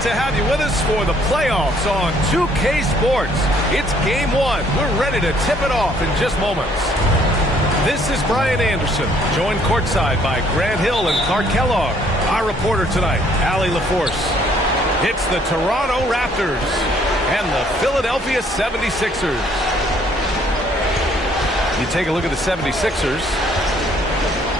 Great to have you with us for the playoffs on 2K Sports. It's game one. We're ready to tip it off in just moments. This is Brian Anderson, joined courtside by Grant Hill and Clark Kellogg. Our reporter tonight, Allie LaForce. It's the Toronto Raptors and the Philadelphia 76ers. You take a look at the 76ers.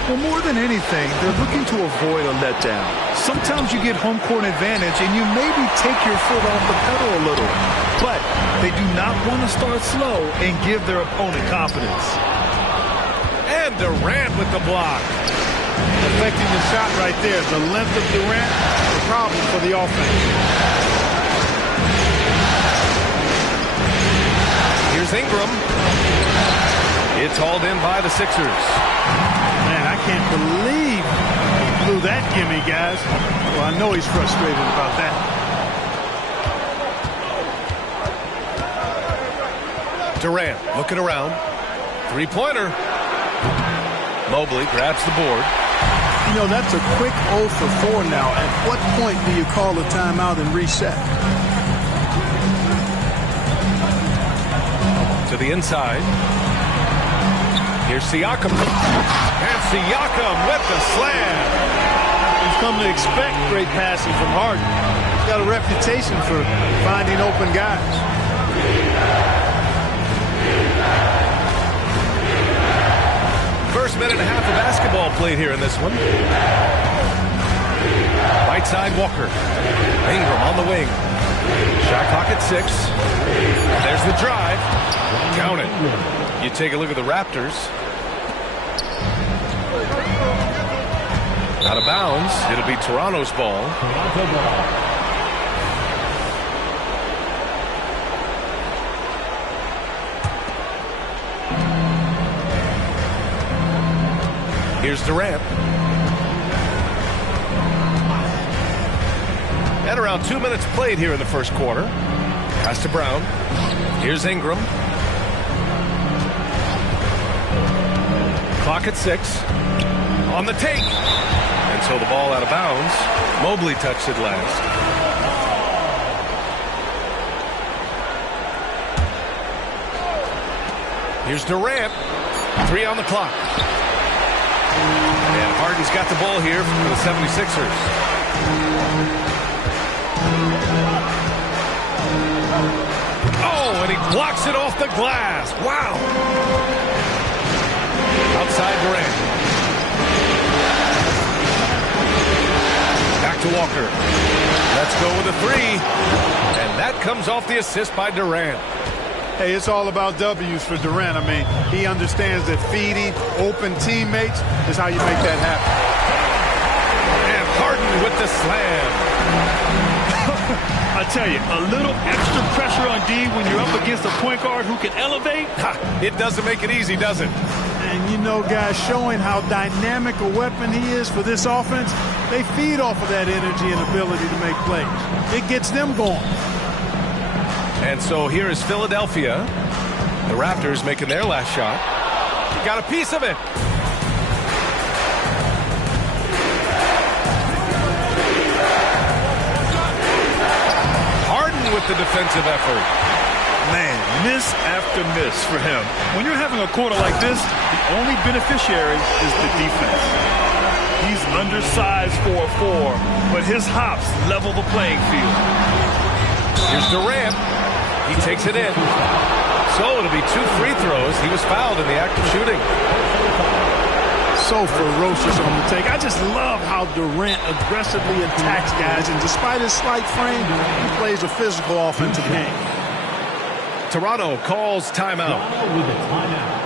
Well, more than anything, they're looking to avoid a letdown. Sometimes you get home court advantage and you maybe take your foot off the pedal a little. But they do not want to start slow and give their opponent confidence. And Durant with the block. Affecting the shot right there. The length of Durant, the problem for the offense. Here's Ingram. It's hauled in by the Sixers. Man, I can't believe he blew that gimme, guys. Well, I know he's frustrated about that. Durant looking around. Three-pointer. Mobley grabs the board. You know, that's a quick 0 for 4 now. At what point do you call a timeout and reset? To the inside. Here's Siakam. And Siakam with the slam. You've come to expect great passing from Harden. He's got a reputation for finding open guys. First minute and a half of basketball played here in this one. Right side, Walker. Ingram on the wing. Shot clock at 6. There's the drive. Count it. You take a look at the Raptors. Out of bounds. It'll be Toronto's ball. Here's Durant. And around 2 minutes played here in the first quarter. Pass to Brown. Here's Ingram. Clock at 6. On the take. And so the ball out of bounds. Mobley touched it last. Here's Durant. 3 on the clock. And Harden's got the ball here for the 76ers. Oh, and he blocks it off the glass. Wow. Outside Durant. Back to Walker. Let's go with a 3. And that comes off the assist by Durant. Hey, it's all about W's for Durant. I mean, he understands that feeding open teammates is how you make that happen. And Harden with the slam. I tell you, a little extra pressure on D when you're up against a point guard who can elevate. It doesn't make it easy, does it? And you know, guys, showing how dynamic a weapon he is for this offense, they feed off of that energy and ability to make plays. It gets them going. And so here is Philadelphia. The Raptors making their last shot. Got a piece of it. Harden with the defensive effort. Man, miss after miss for him. When you're having a quarter like this, the only beneficiary is the defense. He's undersized for a 4, but his hops level the playing field. Here's Durant. He takes it in. So it'll be 2 free throws. He was fouled in the act of shooting. So ferocious on the take. I just love how Durant aggressively attacks guys, and despite his slight frame, he plays a physical offensive game. Toronto calls timeout. With a timeout.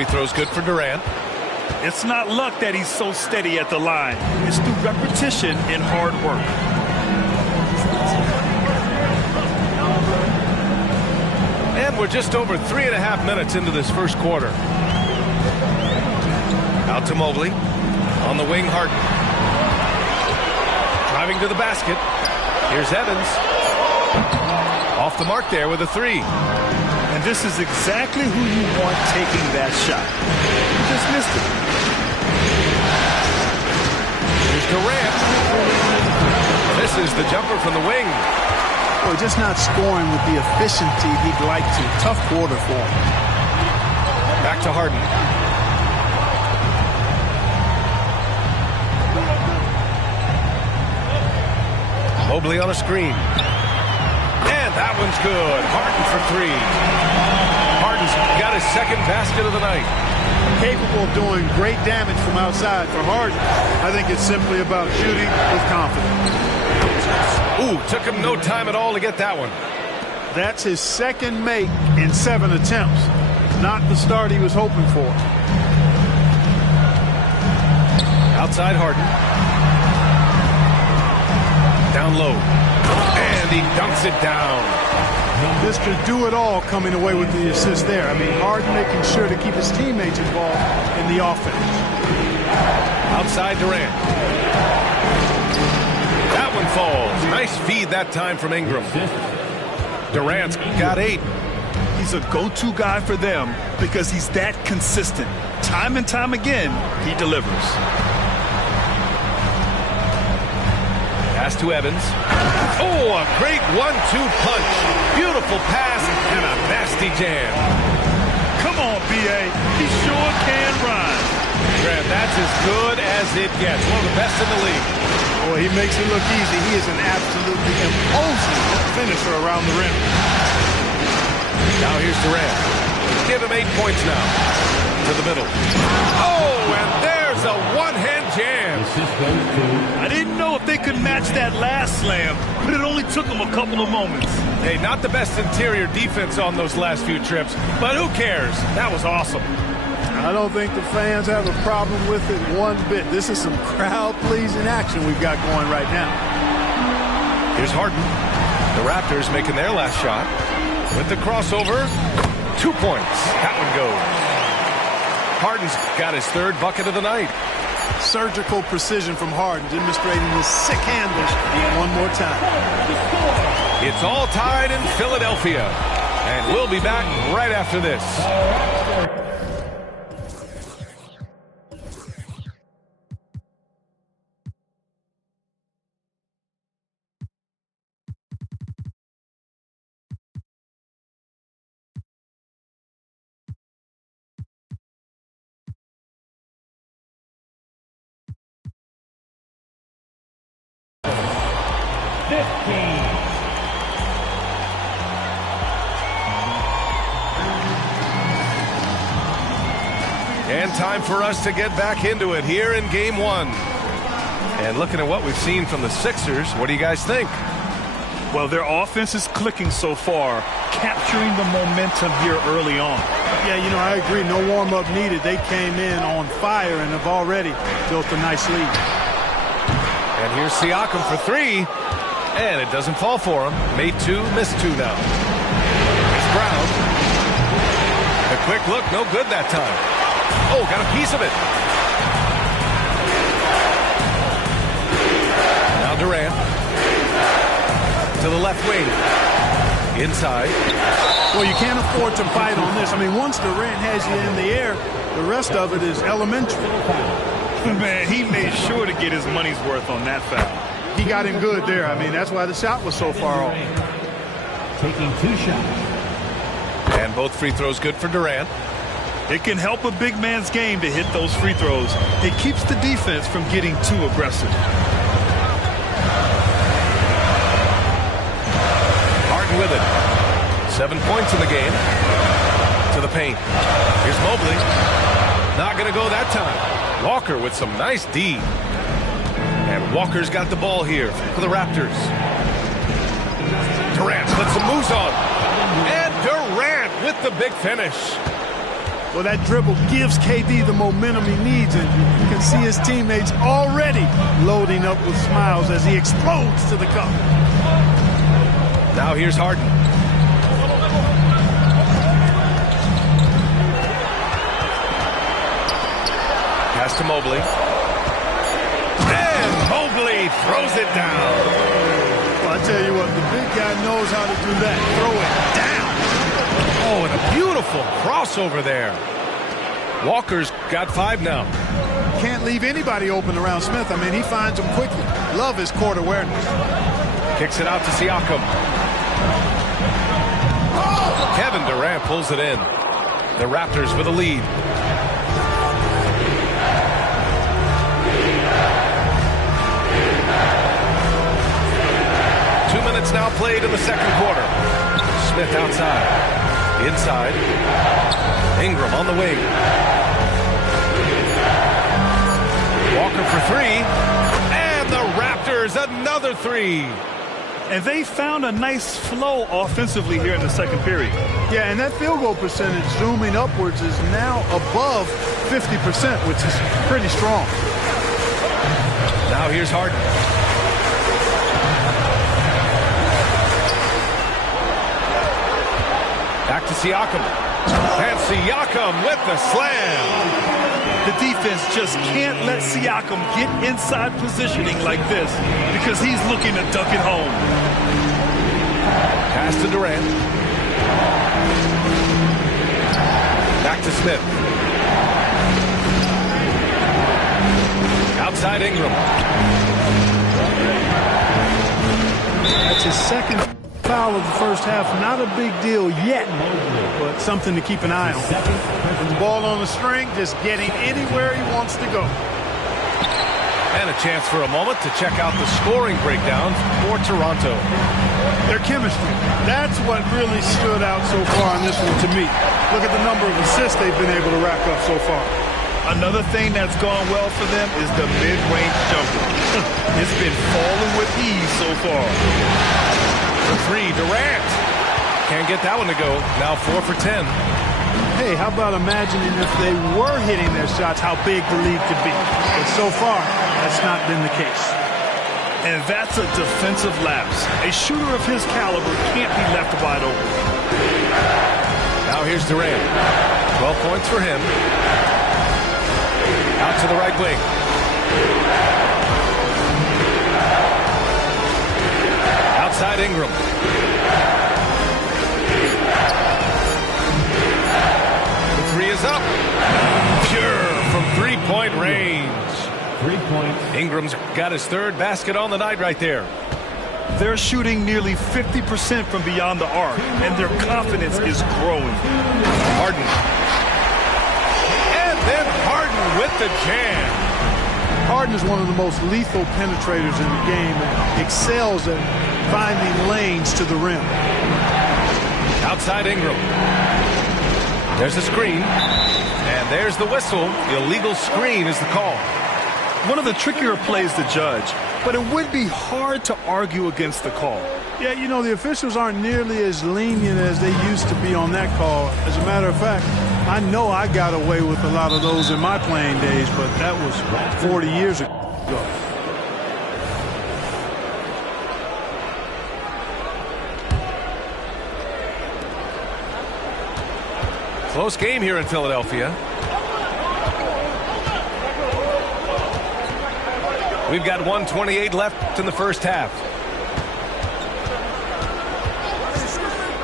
free throws good for Durant. It's not luck that he's so steady at the line. It's through repetition and hard work. And we're just over 3.5 minutes into this first quarter. Out to Mobley. On the wing, Harden. Driving to the basket. Here's Evans. Off the mark there with a three. And this is exactly who you want taking that shot. He just missed it. Here's Durant. This is the jumper from the wing. Well, just not scoring with the efficiency he'd like to. Tough quarter for him. Back to Harden. Mobley on a screen. And that one's good. Harden for three. Harden's got his second basket of the night. Capable of doing great damage from outside. For Harden, I think it's simply about shooting with confidence. Ooh, took him no time at all to get that one. That's his second make in 7 attempts. Not the start he was hoping for. Outside Harden. Down low. And he dunks it down. Mr. Do-It-All coming away with the assist there. I mean, Harden making sure to keep his teammates involved in the offense. Outside Durant. That one falls. Nice feed that time from Ingram. Durant's got 8. He's a go-to guy for them because he's that consistent. Time and time again, he delivers. Pass to Evans. Oh, a great 1-2 punch. Beautiful pass and a nasty jam. Come on, B.A. He sure can run. Grant, that's as good as it gets. One of the best in the league. Boy, he makes it look easy. He is an absolutely imposing finisher around the rim. Now here's Durant. Give him 8 points now. To the middle. Oh, and there's a one-hand jam. I didn't know if they could match that last slam, but it only took them a couple of moments. Hey, not the best interior defense on those last few trips, but who cares? That was awesome. I don't think the fans have a problem with it one bit. This is some crowd-pleasing action we've got going right now. Here's Harden. The Raptors making their last shot. With the crossover, 2 points. That one goes. Harden's got his third bucket of the night. Surgical precision from Harden, demonstrating his sick handles one more time. It's all tied in Philadelphia. And we'll be back right after this. And time for us to get back into it here in Game 1. And looking at what we've seen from the Sixers, what do you guys think? Well, their offense is clicking so far, capturing the momentum here early on. Yeah, you know, I agree. No warm-up needed. They came in on fire and have already built a nice lead. And here's Siakam for 3. And it doesn't fall for him. Made 2, missed 2 now. It's Brown. A quick look, no good that time. Oh, got a piece of it. Now Durant. To the left wing. Inside. Well, you can't afford to fight on this. I mean, once Durant has you in the air, the rest of it is elementary. Man, he made sure to get his money's worth on that foul. He got him good there. I mean, that's why the shot was so far off. Taking 2 shots. And both free throws good for Durant. It can help a big man's game to hit those free throws. It keeps the defense from getting too aggressive. Harden with it. 7 points in the game. To the paint. Here's Mobley. Not going to go that time. Walker with some nice D. And Walker's got the ball here for the Raptors. Durant puts some moves on. And Durant with the big finish. Well, that dribble gives KD the momentum he needs, and you can see his teammates already loading up with smiles as he explodes to the cup. Now here's Harden. Pass to Mobley. And Mobley throws it down. Well, I tell you what, the big guy knows how to do that. Throw it down. Oh, and a beautiful crossover there. Walker's got 5 now. Can't leave anybody open around Smith. I mean, he finds them quickly. Love his court awareness. Kicks it out to Siakam. Kevin Durant pulls it in. The Raptors with a lead. Now played in the second quarter. Smith outside. Inside. Ingram on the wing. Walker for 3. And the Raptors another 3. And they found a nice flow offensively here in the second period. Yeah, and that field goal percentage zooming upwards is now above 50%, which is pretty strong. Now here's Harden. Back to Siakam. And Siakam with the slam. The defense just can't let Siakam get inside positioning like this because he's looking to dunk it home. Pass to Durant. Back to Smith. Outside Ingram. That's his second foul of the first half. Not a big deal yet, but something to keep an eye on. The ball on the string, just getting anywhere he wants to go. And a chance for a moment to check out the scoring breakdown for Toronto. Their chemistry, that's what really stood out so far in this one to me. Look at the number of assists they've been able to rack up so far. Another thing that's gone well for them is the mid-range jumper. It's been falling with ease so far. For 3, Durant. Can't get that one to go. Now 4 for 10. Hey, how about imagining if they were hitting their shots, how big the lead could be. But so far, that's not been the case. And that's a defensive lapse. A shooter of his caliber can't be left wide open. Now here's Durant. 12 points for him. Out to the right wing. Outside Ingram. The 3 is up. Pure from 3-point range. 3 points. Ingram's got his 3rd basket on the night right there. They're shooting nearly 50% from beyond the arc, and their confidence is growing. Harden. And then Harden with the jam. Harden is one of the most lethal penetrators in the game and excels at finding lanes to the rim. Outside Ingram. There's the screen. And there's the whistle. Illegal screen is the call. One of the trickier plays to judge, but it would be hard to argue against the call. Yeah, you know, the officials aren't nearly as lenient as they used to be on that call. As a matter of fact, I know I got away with a lot of those in my playing days, but that was 40 years ago. Close game here in Philadelphia. We've got 1:28 left in the first half.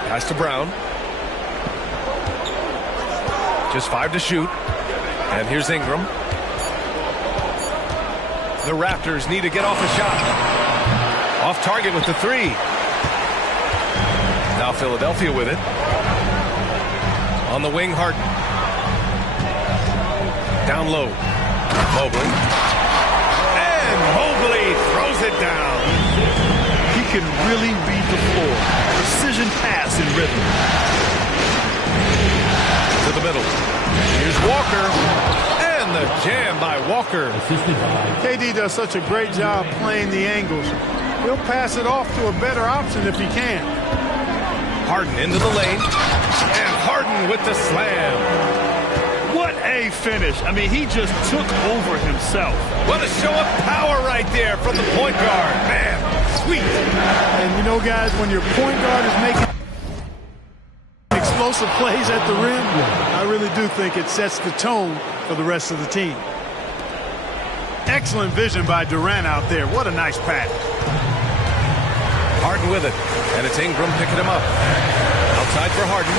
Pass to Brown. Just 5 to shoot. And here's Ingram. The Raptors need to get off a shot. Off target with the 3. Now Philadelphia with it. On the wing, Harden. Down low. Mobley. And Mobley throws it down. He can really read the floor. Precision pass in rhythm. To the middle. Here's Walker. And the jam by Walker. KD does such a great job playing the angles. He'll pass it off to a better option if he can. Harden into the lane. And Harden with the slam. Great finish. I mean, he just took over himself. What a show of power right there from the point guard. Man, sweet. And you know, guys, when your point guard is making explosive plays at the rim, I really do think it sets the tone for the rest of the team. Excellent vision by Durant out there. What a nice pass. Harden with it, and it's Ingram picking him up. Outside for Harden.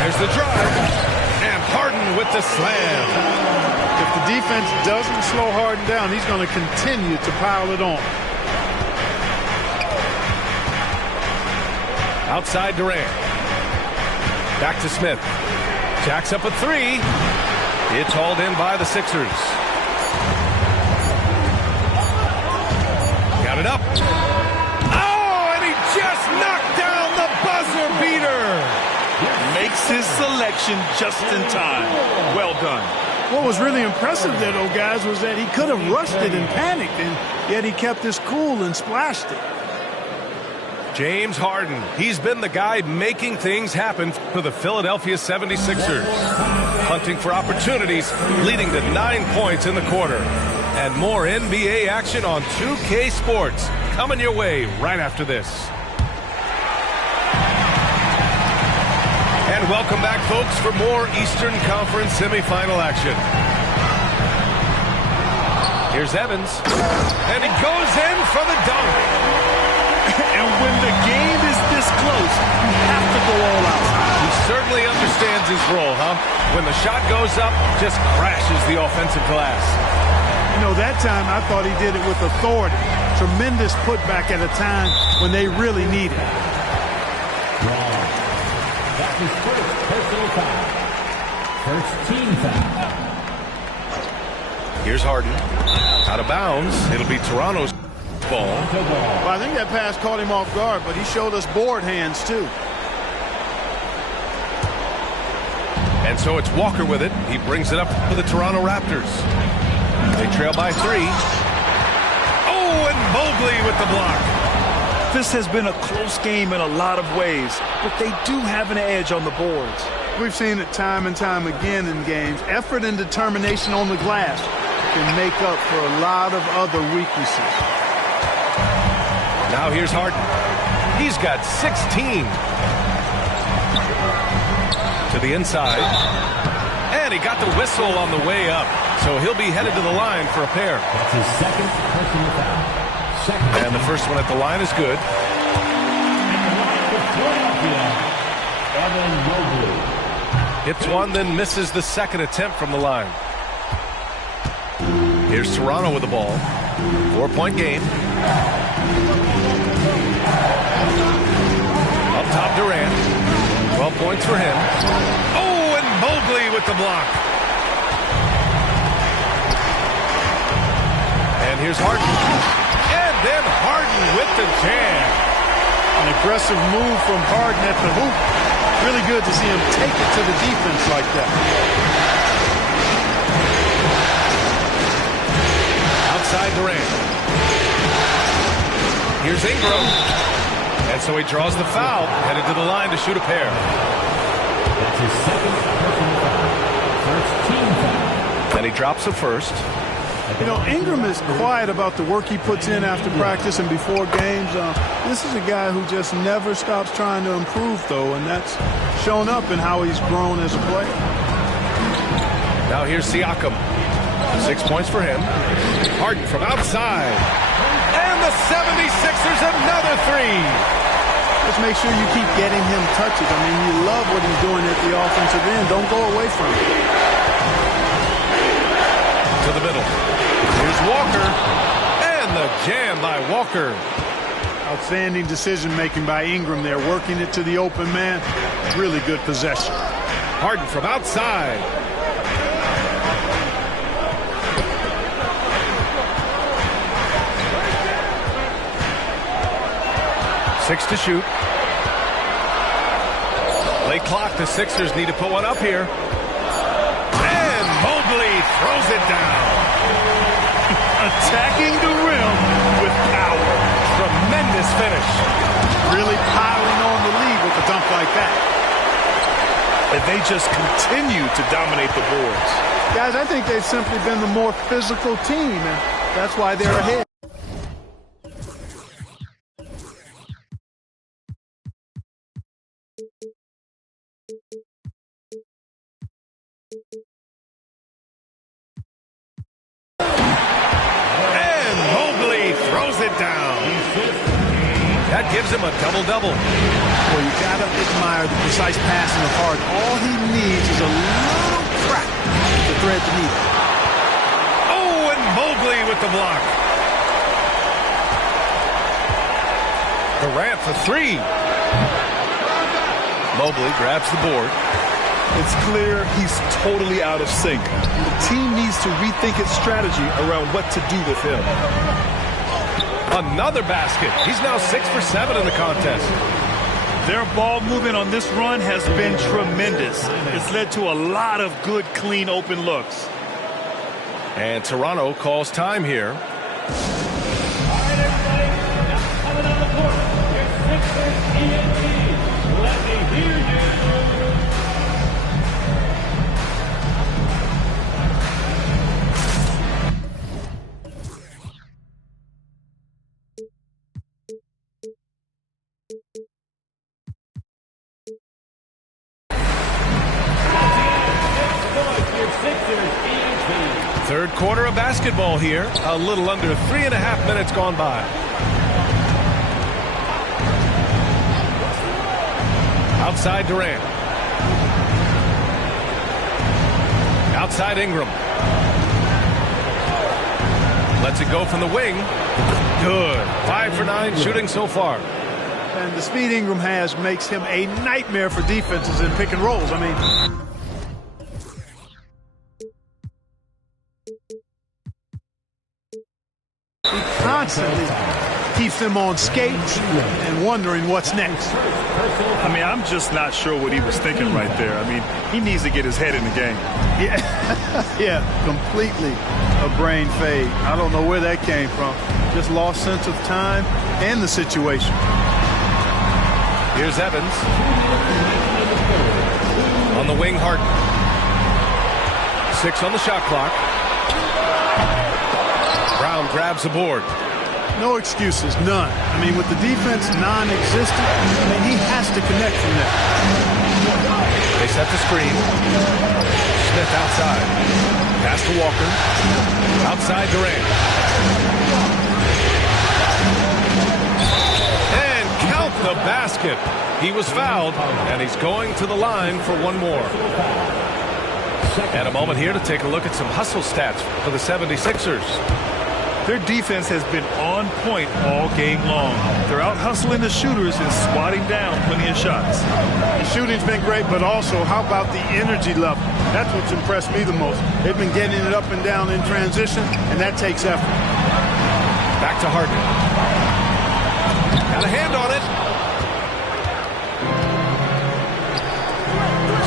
There's the drive, and Harden with the slam. If the defense doesn't slow Harden down, he's going to continue to pile it on. Outside Durant. Back to Smith. Jacks up a three. It's hauled in by the Sixers. Got it up. Oh, and he just knocked down the buzzer beater. Makes his selection just in time. Well done. What was really impressive there, though, guys, was that he could have rushed it and panicked, and yet he kept his cool and splashed it. James Harden. He's been the guy making things happen for the Philadelphia 76ers. Hunting for opportunities, leading to 9 points in the quarter. And more NBA action on 2K Sports coming your way right after this. And welcome back, folks, for more Eastern Conference semifinal action. Here's Evans, and he goes in for the dunk. And when the game is this close, you have to go all out. He certainly understands his role, huh? When the shot goes up, just crashes the offensive glass. You know, that time I thought he did it with authority. Tremendous putback at a time when they really need it. That's his first personal foul. First team foul. Here's Harden. Out of bounds. It'll be Toronto's ball. Well, I think that pass caught him off guard, but he showed us board hands, too. And so it's Walker with it. He brings it up for the Toronto Raptors. They trail by 3. Oh, and Mobley with the block. This has been a close game in a lot of ways, but they do have an edge on the boards. We've seen it time and time again in games. Effort and determination on the glass can make up for a lot of other weaknesses. Now here's Harden. He's got 16. To the inside. And he got the whistle on the way up. So he'll be headed to the line for a pair. That's his second personal foul. Second. And the first one at the line is good. Evan Mobley. Hits one, then misses the second attempt from the line. Here's Toronto with the ball. 4-point game. Up top, Durant. 12 points for him. Oh, and Mobley with the block. And here's Harden. And then Harden with the jam. An aggressive move from Harden at the hoop. Really good to see him take it to the defense like that. Outside Durant. Here's Ingram. And so he draws the foul, headed to the line to shoot a pair. That's his second personal foul. First team foul. And he drops a first. You know, Ingram is quiet about the work he puts in after practice and before games. This is a guy who just never stops trying to improve, though, and that's shown up in how he's grown as a player. Now here's Siakam. 6 points for him. Harden from outside. And the 76ers another three. Just make sure you keep getting him touches. I mean, you love what he's doing at the offensive end. Don't go away from it. To the middle. Here's Walker. And the jam by Walker. Outstanding decision-making by Ingram there, working it to the open man. Really good possession. Harden from outside. Six to shoot. Late clock. The Sixers need to put one up here. And Mobley throws it down. Attacking the rim with power. Tremendous finish. Really piling on the lead with a dunk like that. and they just continue to dominate the boards. Guys, I think they've simply been the more physical team, and that's why they're ahead. And Mobley throws it down. That gives him a double-double. Well, you got to admire the precise passing of Harden. All he needs is a little crack to thread the needle. Oh, and Mobley with the block. Durant for three. Mobley grabs the board. It's clear he's totally out of sync. The team needs to rethink its strategy around what to do with him. Another basket. He's now 6 for 7 in the contest. Their ball movement on this run has been tremendous. It's led to a lot of good, clean, open looks. And Toronto calls time here. All right, everybody. Now coming on the court, your Sixers TNT. Let me hear you. Third quarter of basketball here. A little under 3.5 minutes gone by. Outside Durant. Outside Ingram. Lets it go from the wing. Good. 5 for 9 shooting so far. And the speed Ingram has makes him a nightmare for defenses in pick and rolls. I mean, he constantly keeps them on skates and wondering what's next. I mean, I'm just not sure what he was thinking right there. I mean, he needs to get his head in the game. Yeah, completely a brain fade. I don't know where that came from. Just lost sense of time and the situation. Here's Evans. On the wing, Harden. 6 on the shot clock. Brown grabs the board. No excuses, none. I mean, with the defense non-existent, I mean, he has to connect from there. They set the screen. Smith outside. Pass to Walker. Outside Durant. And count the basket. He was fouled, and he's going to the line for one more. And a moment here to take a look at some hustle stats for the 76ers. Their defense has been on point all game long. They're out hustling the shooters and swatting down plenty of shots. The shooting's been great, but also how about the energy level? That's what's impressed me the most. They've been getting it up and down in transition, and that takes effort. Back to Harden. Got a hand on it.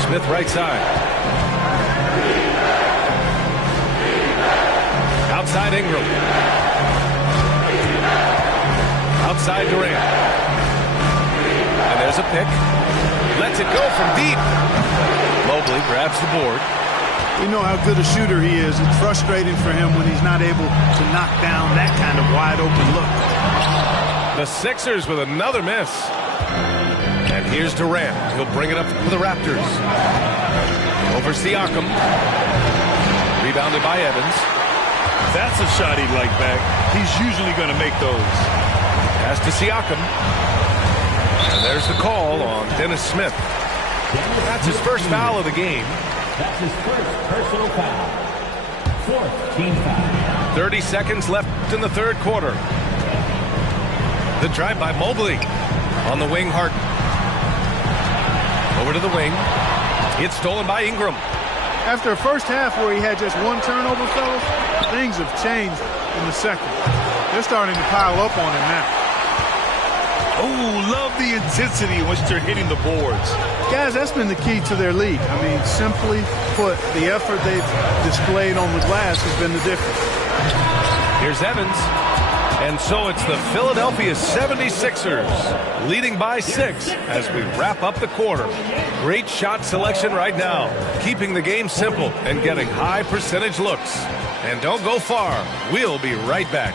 Smith right side. Outside Ingram. Outside Durant. And there's a pick. Lets it go from deep. Mobley grabs the board. You know how good a shooter he is. It's frustrating for him when he's not able to knock down that kind of wide open look. The Sixers with another miss. And here's Durant. He'll bring it up for the Raptors. Over Siakam. Rebounded by Evans. That's a shot he'd like back. He's usually going to make those. Pass to Siakam. And there's the call on Dennis Smith. That's his first foul of the game. That's his first personal foul. Fourth team foul. 30 seconds left in the third quarter. The drive by Mobley. On the wing, Harden. Over to the wing. It's stolen by Ingram. After a first half where he had just one turnover, fellas, things have changed in the second. They're starting to pile up on him now. Oh, love the intensity in which they're hitting the boards. Guys, that's been the key to their lead. I mean, simply put, the effort they've displayed on the glass has been the difference. Here's Evans. And so it's the Philadelphia 76ers leading by 6 as we wrap up the quarter. Great shot selection right now, keeping the game simple and getting high percentage looks. And don't go far. We'll be right back.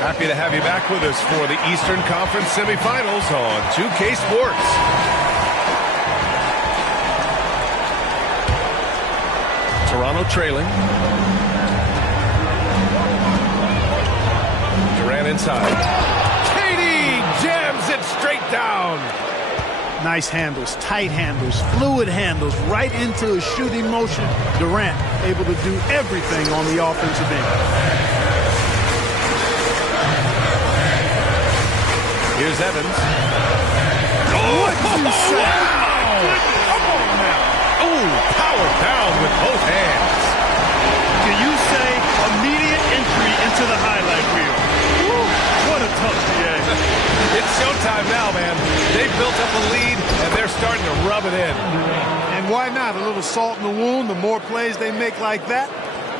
Happy to have you back with us for the Eastern Conference semifinals on 2K Sports. Toronto trailing. Durant inside. KD jams it straight down. Nice handles, tight handles, fluid handles, right into his shooting motion. Durant able to do everything on the offensive end. Here's Evans. What did you say? Wow. Come on now. Oh, power down with both hands. Can you say immediate entry into the highlight reel? Woo, what a tough game. It's showtime now, man. They've built up a lead, and they're starting to rub it in. And why not? A little salt in the wound. The more plays they make like that,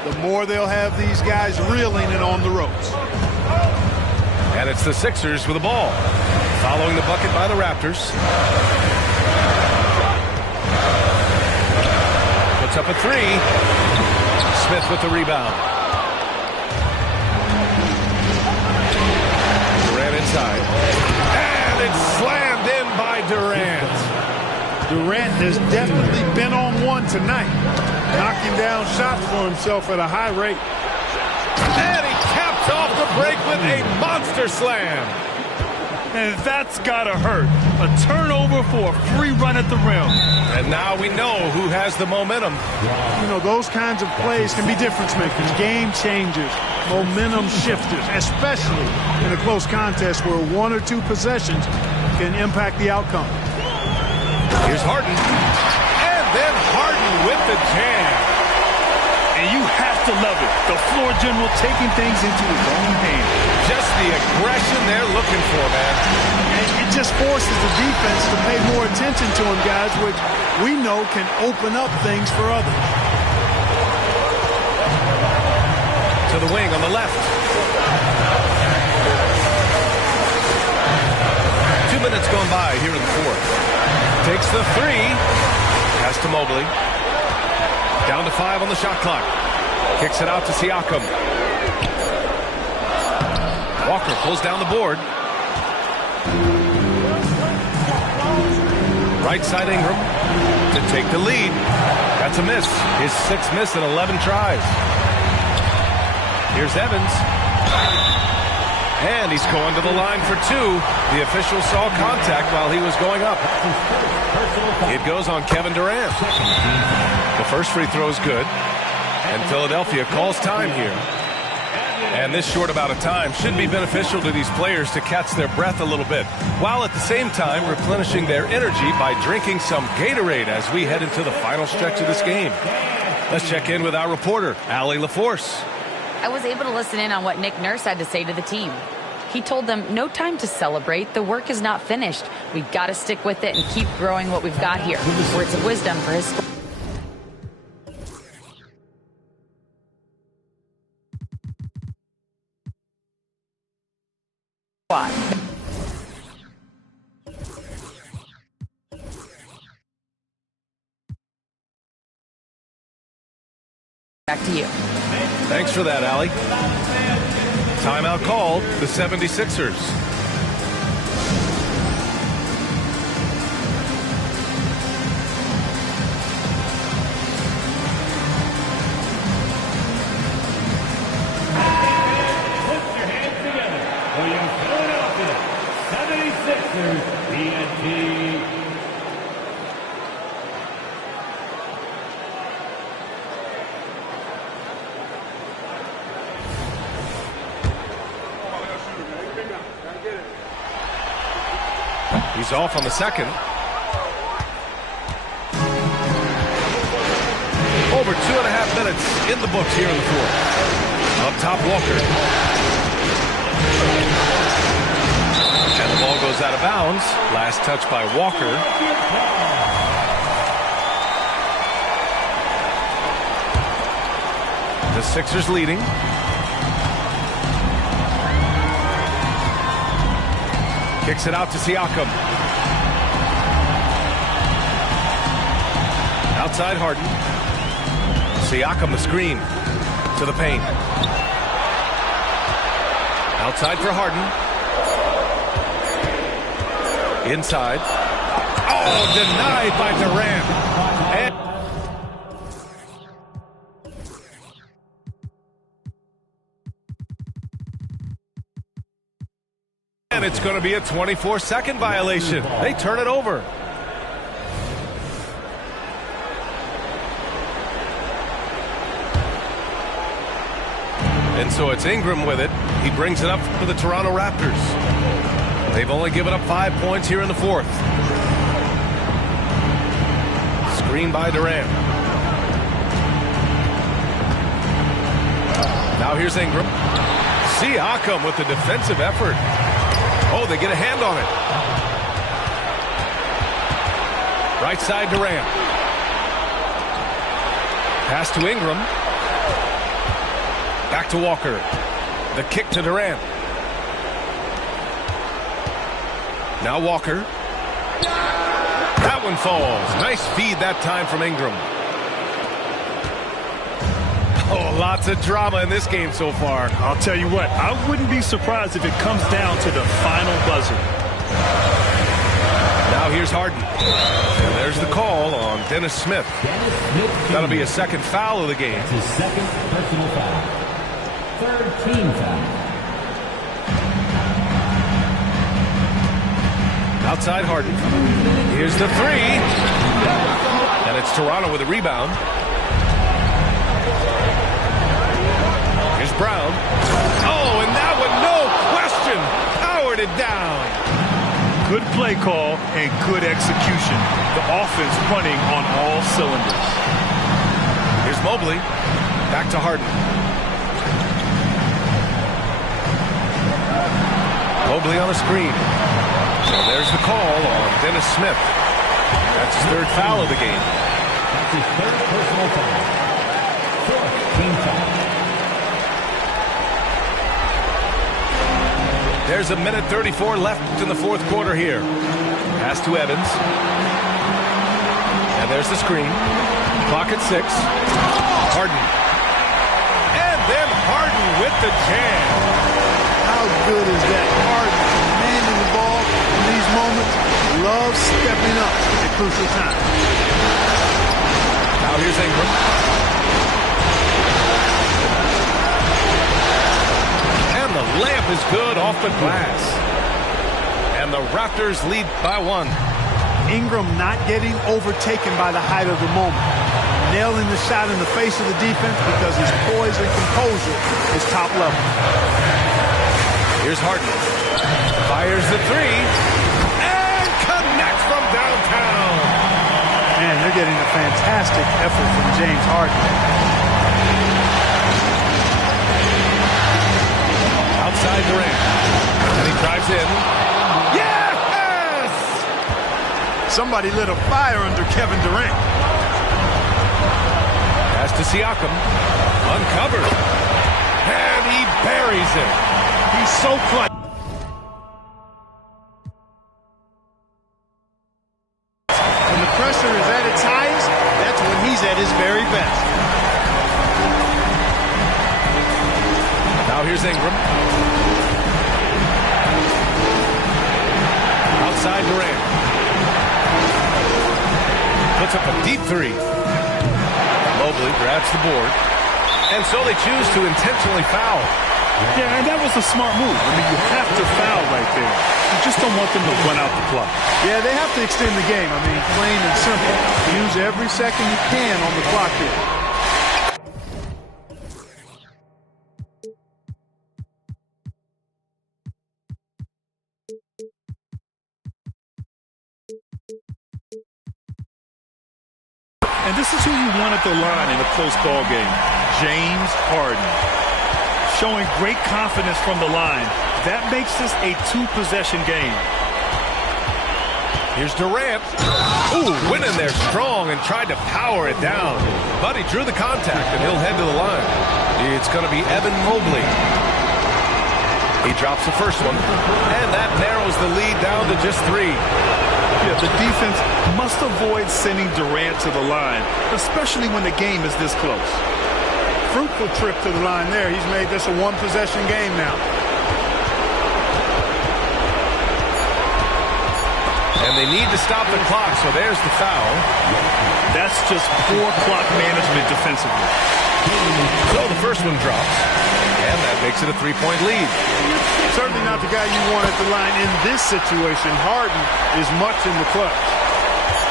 the more they'll have these guys reeling and on the ropes. And it's the Sixers with the ball. Following the bucket by the Raptors. Puts up a three. Smith with the rebound. Durant inside. And it's slammed in by Durant. Durant has definitely been on one tonight. Knocking down shots for himself at a high rate. And he capped off the break with a monster slam. And that's gotta hurt. A turnover for a free run at the rim. And now we know who has the momentum. You know, those kinds of plays can be difference makers, game changers, momentum shifters, especially in a close contest where one or two possessions can impact the outcome. Here's Harden. And then Harden with the jam. And you have to love it. The floor general taking things into his own hands. Just the aggression they're looking for, man. And it just forces the defense to pay more attention to him, guys, which we know can open up things for others. To the wing on the left. 2 minutes gone by here in the fourth. Takes the three. Pass to Mobley. Down to 5 on the shot clock. Kicks it out to Siakam. Walker pulls down the board. Right side Ingram to take the lead. That's a miss. His 6th miss in 11 tries. Here's Evans. And he's going to the line for 2. The official saw contact while he was going up. It goes on Kevin Durant. The first free throw is good. And Philadelphia calls time here. And this short amount of time should be beneficial to these players to catch their breath a little bit, while at the same time replenishing their energy by drinking some Gatorade as we head into the final stretch of this game. Let's check in with our reporter, Allie LaForce. I was able to listen in on what Nick Nurse had to say to the team. He told them, no time to celebrate. The work is not finished. We've got to stick with it and keep growing what we've got here. Words of wisdom for his squad. Back to you. Thanks for that, Allie. Timeout called, the 76ers. Put your hands together for your Philadelphia 76ers TNT. He's off on the second. Over 2.5 minutes in the books here in the fourth. Up top, Walker. And the ball goes out of bounds. Last touch by Walker. The Sixers leading. Kicks it out to Siakam. Outside Harden. Siakam the screen to the paint. Outside for Harden. Inside. Oh, denied by Durant. And it's going to be a 24-second violation. They turn it over. And so it's Ingram with it. He brings it up for the Toronto Raptors. They've only given up 5 points here in the fourth. Screen by Durant. Now here's Ingram. Siakam with the defensive effort. Oh, they get a hand on it. Right side Durant. Pass to Ingram. Back to Walker. The kick to Durant. Now Walker. That one falls. Nice feed that time from Ingram. Oh, lots of drama in this game so far. I'll tell you what, I wouldn't be surprised if it comes down to the final buzzer. Now here's Harden. And there's the call on Dennis Smith. That'll be a second foul of the game. His second personal foul. Third team foul. Outside Harden. Here's the three. And it's Toronto with a rebound. Here's Brown. Oh, and that one, no question, powered it down. Good play call and good execution. The offense running on all cylinders. Here's Mobley. Back to Harden. Mobley on the screen. So there's the call on Dennis Smith. That's his third foul of the game. That's his third personal foul. Fourth team foul. There's a minute 34 left in the fourth quarter here. Pass to Evans. And there's the screen. Clock at 6. Harden. And then Harden with the jam. How good is that? Harden commanding the ball in these moments. Loves stepping up at crucial time. Now here's Ingram. And the layup is good off the glass. And the Raptors lead by 1. Ingram not getting overtaken by the height of the moment. Nailing the shot in the face of the defense because his poise and composure is top level. Here's Harden. Fires the three. And connects from downtown. Man, they're getting a fantastic effort from James Harden. Outside Durant. And he drives in. Yes! Somebody lit a fire under Kevin Durant. Pass to Siakam. Uncovered. And he buries it. He's so clutch. When the pressure is at its highest, that's when he's at his very best. Now here's Ingram. Outside Durant. Puts up a deep three. Mobley grabs the board. And so they choose to intentionally foul. Yeah, and that was a smart move. I mean, you have to foul right there. You just don't want them to run out the clock. Yeah, they have to extend the game. I mean, plain and simple. Use every second you can on the clock here. And this is who you want at the line in a close ball game. James Harden. showing great confidence from the line. That makes this a two-possession game. Here's Durant. Ooh, went in there strong and tried to power it down. But he drew the contact, and he'll head to the line. It's going to be Evan Mobley. He drops the first one, and that narrows the lead down to just 3. Yeah, the defense must avoid sending Durant to the line, especially when the game is this close. Fruitful trip to the line there. He's made this a one-possession game now. And they need to stop the clock, so there's the foul. That's just poor clock management defensively. So the first one drops, and that makes it a 3-point lead. Certainly not the guy you want at the line in this situation. Harden is much in the clutch.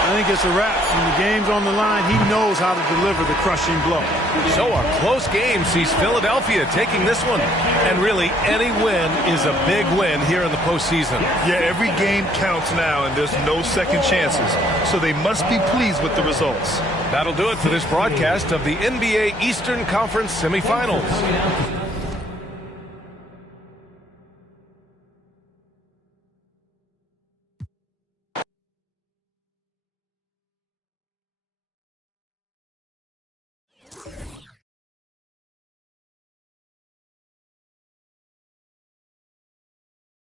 I think it's a wrap. When the game's on the line, he knows how to deliver the crushing blow. So a close game sees Philadelphia taking this one. And really, any win is a big win here in the postseason. Yeah, every game counts now, and there's no second chances. So they must be pleased with the results. That'll do it for this broadcast of the NBA Eastern Conference semifinals.